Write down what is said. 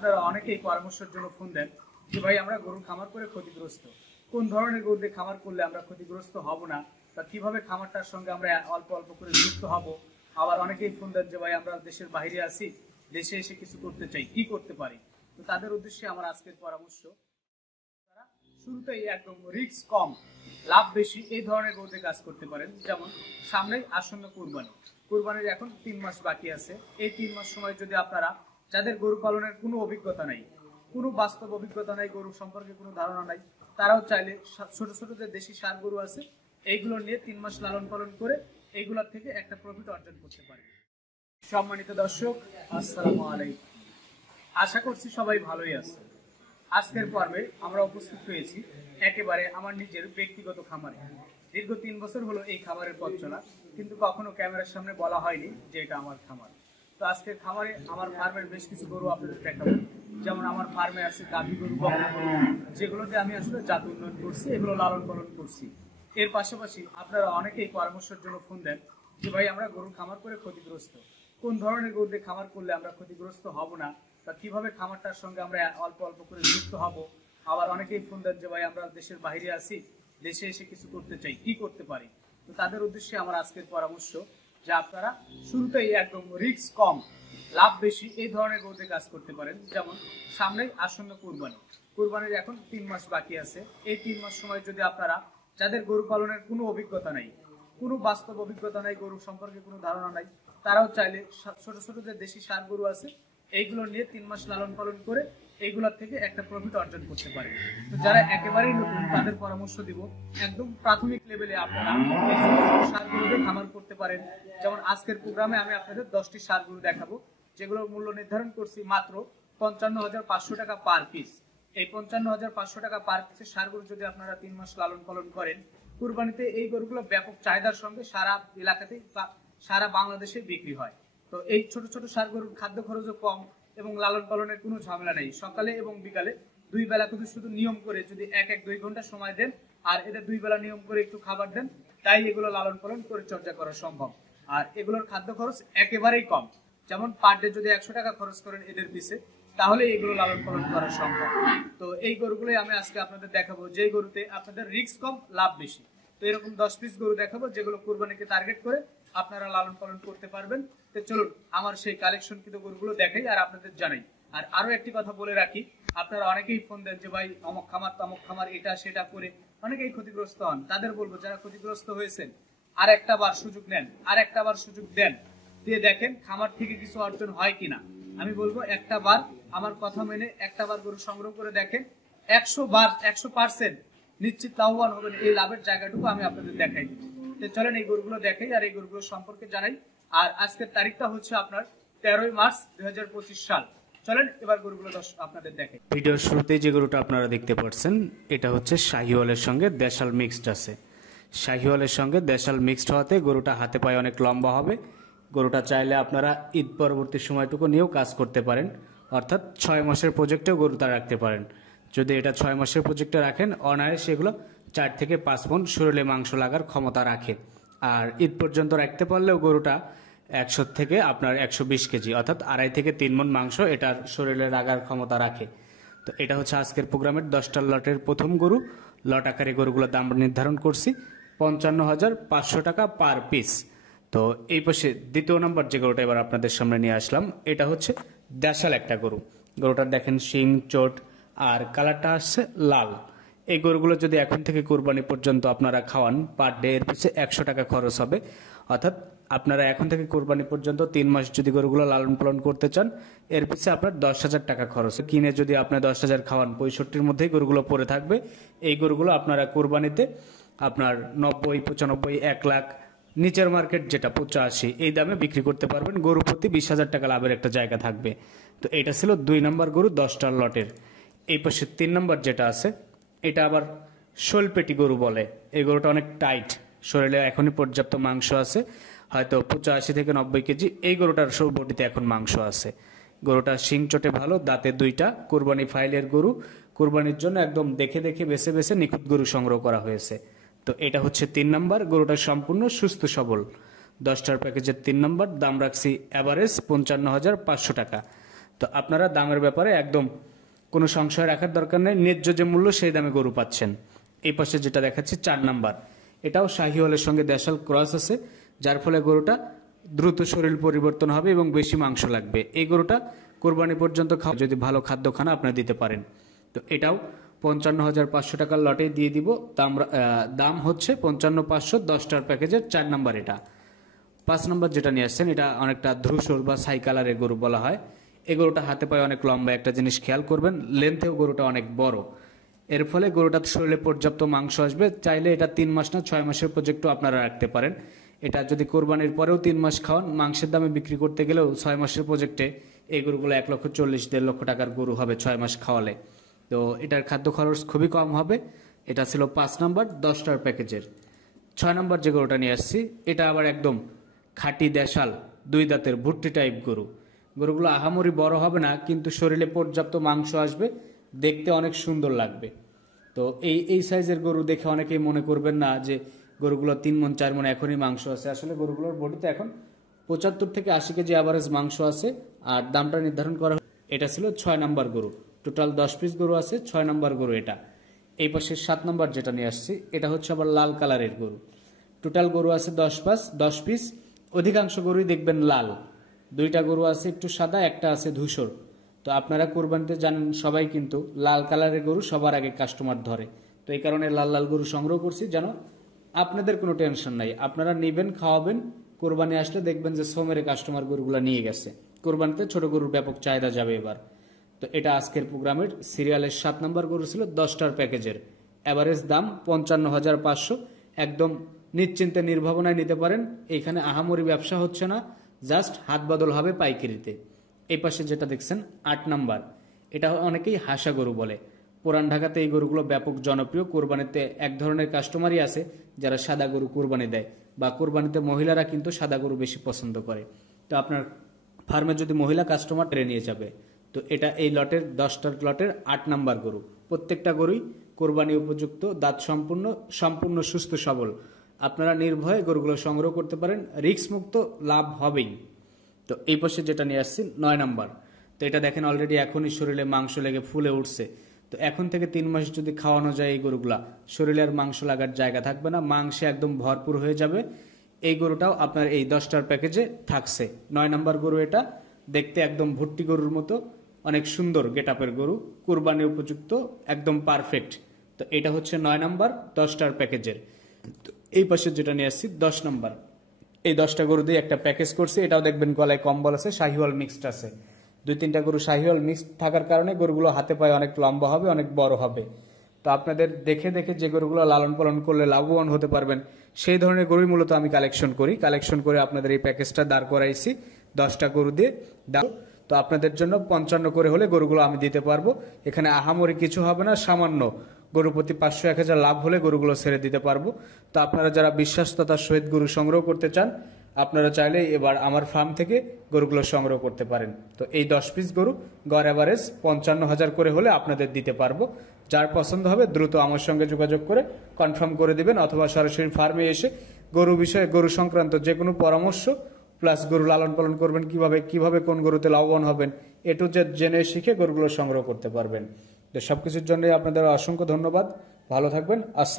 আপনারা অনেকেই পরামর্শের জন্য ফোন দেন যে ভাই আমরা গরু খামার করে ক্ষতিগ্রস্ত, কোন ধরনের গরু দিয়ে খামার করলে আমরা ক্ষতিগ্রস্ত হব না, বা কিভাবে খামারটার সঙ্গে আমরা অল্প অল্প করে যুক্ত হব। আবার অনেকেই ফোন দেন যে ভাই আমরা দেশের বাইরে আছি, দেশে এসে কিছু করতে চাই, কি করতে পারি। তো তাদের উদ্দেশ্যে আমার আজকের পরামর্শ, তারা শুরুতেই একদম রিস্ক কম লাভ বেশি এই ধরনের গরুতে কাজ করতে পারেন। যেমন সামনেই আসন্ন কুরবানির এখন 3 মাস বাকি আছে। এই 3 মাস সময় যদি আপনারা, যাদের গরু পালনের কোনো অভিজ্ঞতা নাই, কোনো বাস্তব অভিজ্ঞতা নাই, গরু সম্পর্কে কোনো ধারণা নাই, তারাও চাইলে ছোট ছোট যে দেশি ষাঁড় গরু আছে এইগুলো নিয়ে 3 মাস লালন পালন করে এইগুলোর থেকে একটা প্রফিট অর্জন করতে পারে। সম্মানিত দর্শক, আসসালামু আলাইকুম। আশা করছি সবাই ভালোই আছে। আজকের পর্বে আমরা উপস্থিত হয়েছি একেবারে আমার নিজের ব্যক্তিগত খামারে। দীর্ঘ 3 বছর হলো এই খামারের পথ চলা, কিন্তু কখনো ক্যামেরার সামনে বলা হয়নি যে এটা আমার খামার। তো আজকের খামারে আমার ফার্মের বেশ কিছু গরু আপনাদের দেখাবো। যেমন আমার ফার্মে আছে গাভী গরু, বকনা গরু, যেগুলোতে আমি আসলে জাত উন্নয়ন করছি, এগুলো লালন পালন করছি। এর পাশাপাশি আপনারা অনেকেই পরামর্শের জন্য ফোন দেন যে ভাই আমরা গরু খামার করে ক্ষতিগ্রস্ত, কোন ধরনের গরু দিয়ে খামার করলে আমরা ক্ষতিগ্রস্ত হব না, বা কিভাবে খামারটার সঙ্গে আমরা অল্প অল্প করে যুক্ত হব। আবার অনেকেই ফোন দেন যে ভাই আমরা দেশের বাইরে আছি, দেশে এসে কিছু করতে চাই, কি করতে পারি। তো তাদের উদ্দেশ্যে আমার আজকের পরামর্শ, যে আপনারা শুরুতেই একদম রিস্ক কম লাভ বেশি এই ধরনের গরুতে কাজ করতে পারেন। যেমন সামনেই আসন্ন কুরবানির এখন 3 মাস বাকি আছে। এই 3 মাস সময় যদি আপনারা, যাদের গরু পালনের কোনো অভিজ্ঞতা নাই, কোনো বাস্তব অভিজ্ঞতা নাই, গরু সম্পর্কে কোনো ধারণা নাই, তারাও চাইলে ছোট ছোট যে দেশি ষাঁড় গরু আছে এইগুলো নিয়ে 3 মাস লালন পালন করে এইগুলোর থেকে একটা প্রফিট অর্জন করতে পারে। তো যারা একেবারেই নতুন তাদের পরামর্শ দিব, একদম প্রাথমিক লেভেলে আপনারা ষাঁড় গরুতে খামার করতে পারেন। যেমন আজকের প্রোগ্রামে আমি আপনাদের 10টি ষাঁড় গরু দেখাবো, যেগুলোর মূল্য নির্ধারণ করছি মাত্র 55,500 টাকা পার পিস। এই 55,500 টাকা পার পিসের ষাঁড় গরু যদি আপনারা 3 মাস লালন পালন করেন, কুরবানিতে এই গরুগুলো ব্যাপক চাহিদার সঙ্গে সারা এলাকাতেই বা সারা বাংলাদেশে বিক্রি হয়। তো এই ছোট ছোট ষাঁড় গরুর খাদ্য খরচও কম এবং লালন পালনের কোনো ঝামেলা নেই। সকালে এবং বিকালে 2 বেলা শুধু নিয়ম করে যদি 1-2 ঘন্টা সময় দেন আর এদের 2 বেলা নিয়ম করে একটু খাবার দেন, তাই এগুলো লালন পালন পরিচর্যা করা সম্ভব। আর এগুলোর খাদ্য খরচ একেবারেই কম। যেমন পার ডে যদি 100 টাকা খরচ করেন এদের পিছে, তাহলে এগুলো লালন পালন করা সম্ভব। তো এই গরুগুলোই আমি আজকে আপনাদের দেখাবো, যে গরুতে আপনাদের রিস্ক কম লাভ বেশি। তো এরকম 10 পিস গরু দেখাবো, যেগুলো কুরবানিকে টার্গেট করে আপনারা লালন পালন করতে পারবেন। তো চলুন আমার সেই কালেকশনকৃত গরুগুলো দেখাই আর আপনাদের জানাই। আর আরো একটি কথা বলে রাখি, আপনারা অনেকেই ফোন দেন যে ভাই অমুক খামার তমুক খামার, এটা সেটা করে অনেকেই ক্ষতিগ্রস্ত হন। তাদের বলবো, যারা ক্ষতিগ্রস্ত হয়েছেন আর একটা বার সুযোগ নেন, আর একটা বার সুযোগ দেন, দিয়ে দেখেন খামার থেকে কিছু অর্জন হয় কিনা। আমি বলবো একটা বার আমার কথা মেনে একটা বার গরু সংগ্রহ করে দেখেন, 100% নিশ্চিত লাভবান হবেন। এই লাভের জায়গাটুকু আমি আপনাদের দেখাই দিব। তো চলেন এই গরুগুলো দেখাই আর এই গরুগুলো সম্পর্কে জানাই। আর আজকের তারিখটা হচ্ছে আপনার 13ই মার্চ 2025 সাল। চলেন এবার গরুগুলো আপনাদের দেখাই। ভিডিওর শুরুতে যে গরুটা আপনারা দেখতে পাচ্ছেন, এটা হচ্ছে শাহিওয়ালের সঙ্গে দেশাল মিক্সড আছে। শাহিওয়ালের সঙ্গে দেশাল মিক্সড হওয়াতে গরুটা হাতে পায়ে অনেক লম্বা হবে। গরুটা চাইলে আপনারা ঈদ পরবর্তী সময়টুকু নিয়েও কাজ করতে পারেন, অর্থাৎ 6 মাসের প্রজেক্টেও গরুটা রাখতে পারেন। যদি এটা 6 মাসের প্রজেক্টে রাখেন, অনায়াসে সেগুলো 4 থেকে 5 মণ শরীরে মাংস লাগার ক্ষমতা রাখে। আর ঈদ পর্যন্ত রাখতে পারলেও গরুটা 100 থেকে আপনার 120 কেজি, অর্থাৎ 2.5 থেকে 3 মণ মাংস এটার শরীরে লাগার ক্ষমতা রাখে। তো এটা হচ্ছে আজকের প্রোগ্রামের 10টা লটের প্রথম গরু। লট আকারে গরুগুলোর দাম নির্ধারণ করছি 55,500 টাকা পার পিস। তো এই পাশে দ্বিতীয় নম্বর যে গরুটা এবার আপনাদের সামনে নিয়ে আসলাম, এটা হচ্ছে দেশাল একটা গরু। গরুটার দেখেন শিং, চোট আর কালারটা আসছে লাল। এই গরুগুলো যদি এখন থেকে কুরবানি পর্যন্ত আপনারা খাওয়ান, পার ডে এর পিছে 100 টাকা খরচ হবে। অর্থাৎ আপনারা এখন থেকে কুরবানি পর্যন্ত 3 মাস যদি গরুগুলো লালন পালন করতে চান, এর পিছে আপনার 10,000 টাকা খরচ। কিনে যদি আপনার 10,000 খাওয়ান, 65-র মধ্যেই গরুগুলো পড়ে থাকবে। এই গরুগুলো আপনারা কুরবানিতে আপনার 90, 95, 1 লাখ, নিচের মার্কেট যেটা 85, এই দামে বিক্রি করতে পারবেন। গরু প্রতি 20,000 টাকা লাভের একটা জায়গা থাকবে। তো এটা ছিল 2 নম্বর গরু 10টার লটের। এই পাশে 3 নম্বর যেটা আছে, এটা আবার শোলপেটি গরু বলে। এই গরুটা অনেক টাইট, শরীরে এখনই পর্যাপ্ত মাংস আছে, হয়তো 85 থেকে 90 কেজি। এই গরুটার বডিতে এখন মাংস আছে। গরুটা শিং চোটে ভালো, দাঁতে 2টা, কুরবানি ফাইলের গরু। কুরবানির জন্য একদম দেখে দেখে বেছে বেছে নিখুঁত গরু সংগ্রহ করা হয়েছে। তো এটা হচ্ছে 3 নম্বর। গরুটা সম্পূর্ণ সুস্থ সবল। 10টার প্যাকেজের 3 নম্বর দাম রাখছি এভারেজ 55,500 টাকা। তো আপনারা দামের ব্যাপারে একদম কোনো সংশয় রাখার দরকার নেই, ন্যায্য যে মূল্য সেই দামে গরু পাচ্ছেন। এই পাশে যেটা দেখাচ্ছি 4 নাম্বার, এটাও শাহিওয়ালের সঙ্গে দেশাল ক্রস আছে, যার ফলে গরুটা দ্রুত শরীর পরিবর্তন হবে এবং বেশি মাংস লাগবে। এই গরুটা কোরবানি পর্যন্ত যদি ভালো খাদ্যখানা আপনারা দিতে পারেন। তো এটাও 55,500 টাকার লটে দিয়ে দিব। দাম হচ্ছে 55,500, 10টার প্যাকেজের 4 নাম্বার এটা। 5 নাম্বার যেটা নিয়ে আসছেন এটা অনেকটা ধূসর বা ছাই কালারের গরু বলা হয়। এই গরুটা হাতে পায়ে অনেক লম্বা, একটা জিনিস খেয়াল করবেন, লেন্থেও গরুটা অনেক বড়। এর ফলে গরুটার শরীরে পর্যাপ্ত মাংস আসবে। চাইলে এটা 3 মাস না 6 মাসের প্রজেক্টও আপনারা রাখতে পারেন। এটা যদি কোরবানির পরেও 3 মাস খাওয়ান, মাংসের দামে বিক্রি করতে গেলেও 6 মাসের প্রজেক্টে এই গরুগুলো 1,40,000 1.5 লক্ষ টাকার গরু হবে 6 মাস খাওয়ালে। তো এটার খাদ্য খরচ খুবই কম হবে। এটা ছিল 5 নাম্বার 10টার প্যাকেজের। 6 নাম্বার যে গরুটা নিয়ে আসছি এটা আবার একদম খাঁটি দেশাল 2 দাঁতের ভুট্টি টাইপ গরু। গরুগুলো আহামরি বড় হবে না, কিন্তু শরীরে পর্যাপ্ত মাংস আসবে, দেখতে অনেক সুন্দর লাগবে। তো এই সাইজের গরু দেখে অনেকেই মনে করবেন না যে গরুগুলো 3 মণ 4 মণ এখনই মাংস আছে। আসলে গরুগুলোর বডিতে এখন 75 থেকে 80 কেজি অ্যাভারেজ মাংস আছে। আর দামটা নির্ধারণ করা, এটা ছিল 6 নাম্বার গরু। টোটাল 10 পিস গরু আছে, 6 নাম্বার গরু এটা। এই পাশে 7 নাম্বার যেটা নিয়ে আসছি এটা হচ্ছে আবার লাল কালারের গরু। টোটাল গরু আছে 10 পিস। অধিকাংশ গরুই দেখবেন লাল, 2টা গরু আছে একটু সাদা, একটা আছে ধূসর। তো আপনারা কোরবানিতে জানেন সবাই কিন্তু লাল কালারের গরু সবার আগে কাস্টমার ধরে। তো এই কারণে লাল লাল গরু সংগ্রহ করছি, যেন আপনাদের কোনো টেনশন নাই, আপনারা নেবেন খাওয়াবেন, কোরবানি আসলে দেখবেন যে সোমেরে কাস্টমার গরুগুলো নিয়ে গেছে। কোরবানিতে ছোট গরুর ব্যাপক চাহিদা যাবে এবার। তো এটা আজকের প্রোগ্রামের সিরিয়ালের 7 নাম্বার গরু ছিল 10টার প্যাকেজের। অ্যাভারেজ দাম 55,500। একদম নিশ্চিন্তে নির্ভাবনায় নিতে পারেন। এইখানে আহামরি ব্যবসা হচ্ছে না, জাস্ট হাত বদল হবে পাইকারিতে। এই পাশে যেটা দেখছেন 8 নাম্বার, এটা অনেকেই হাসা গরু বলে। পুরান ঢাকাতে এই গরুগুলো ব্যাপক জনপ্রিয়। কোরবানিতে এক ধরনের কাস্টমারই আছে যারা সাদা গরু কোরবানি দেয়, বা কোরবানিতে মহিলারা কিন্তু সাদা গরু বেশি পছন্দ করে। তো আপনার ফার্মে যদি মহিলা কাস্টমার ট্রে নিয়ে যাবে। তো এটা এই লটের 10টার লটের 8 নাম্বার গরু। প্রত্যেকটা গরুই কোরবানি উপযুক্ত, দাঁত সম্পূর্ণ সুস্থ সবল। আপনারা নির্ভয়ে গরুগুলো সংগ্রহ করতে পারেন, রিস্ক মুক্ত, লাভ হবেই। তো এই পাশে যেটা নিয়ে আসছি 9 নাম্বার, তো এটা দেখেন অলরেডি এখনই শরীরে মাংস লেগে ফুলে উঠছে। তো এখন থেকে 3 মাস যদি খাওয়ানো যায় এই গরুগুলা, শরীরে আর মাংস লাগার জায়গা থাকবে না, মাংসে একদম ভরপুর হয়ে যাবে। এই গরুটাও আপনার এই 10টার প্যাকেজে থাকছে। 9 নাম্বার গরু এটা, দেখতে একদম ভুট্টি গরুর মতো, অনেক সুন্দর গেটআপের গরু, কুরবানি উপযুক্ত, একদম পারফেক্ট। তো এটা হচ্ছে 9 নাম্বার 10টার প্যাকেজের। তো এই পাশে যেটা নিয়ে আসছি 10 নাম্বার, এই 10টা গরু দিয়ে একটা প্যাকেজ করছি। এটাও দেখবেন গলায় কম্বল আছে, শাহিওয়াল মিক্সড আছে। 2-3টা গরু শাহিওয়াল মিক্সড থাকার কারণে গরুগুলো হাতে পায়ে অনেক লম্বা হবে, অনেক বড় হবে। তো আপনাদের দেখে দেখে যে গরুগুলো লালন পালন করলে লাভবান হতে পারবেন, সেই ধরনের গরুই মূলত আমি কালেকশন করে আপনাদের এই প্যাকেজটা দাঁড় করাইছি 10টা গরু দিয়ে। তো আপনাদের জন্য 55 করে হলে গরুগুলো আমি দিতে পারবো। এখানে আহামরি কিছু হবে না, সামান্য গরু প্রতি 500-1000 লাভ হলে গরুগুলো ছেড়ে দিতে পারবো। তো আপনারা যারা বিশ্বাসতার সহিত গরু সংগ্রহ করতে চান, আপনারা চাইলে এবার আমার ফার্ম থেকে গরুগুলো সংগ্রহ করতে পারেন। তো এই 10 পিস গরু গড় অ্যাভারেজ 55,000 করে হলে আপনাদের দিতে পারবো। যার পছন্দ হবে দ্রুত আমার সঙ্গে যোগাযোগ করে কনফার্ম করে দিবেন, অথবা সরাসরি ফার্মে এসে গরু সংক্রান্ত যে কোনো পরামর্শ, প্লাস গরু লালন পালন করবেন কিভাবে কোন গরুতে লাভবান হবেন, এটু জেনে শিখে গরুগুলো সংগ্রহ করতে পারবেন। তো সবকিছুর জন্য আপনাদের অসংখ্য ধন্যবাদ। ভালো থাকবেন। আসসালাম।